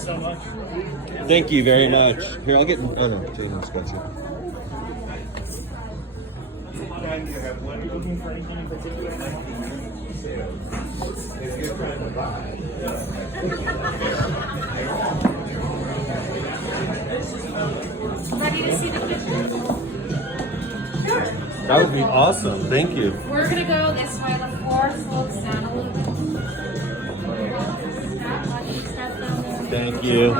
so much. Thank you very much. Here, I'll get. Oh no, Jaden's got you. Are you looking for anything in particular? Ready to see the picture? Sure. That would be awesome. Thank you. We're gonna go this way. The floor slopes down a little bit. Step down there. Thank you.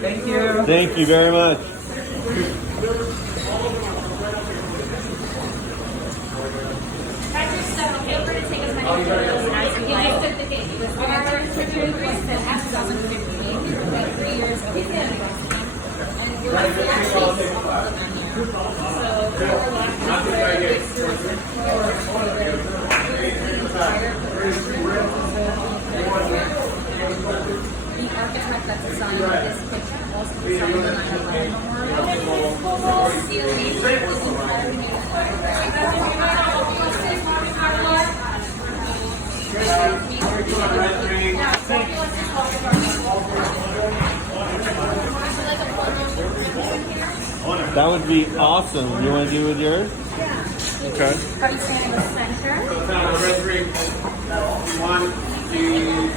Thank you. Thank you very much. That's your stuff. Okay, we're gonna take as many photos as you like. Our picture increase that has 2015 for 3 years of and we're actually all of them here. So we're the architect that designed this picture also designed the 9/11 memorial. Ceiling was That would be awesome. You want to do with yours? Yeah. Okay. Are you standing in the center? Red ring. 1, 2,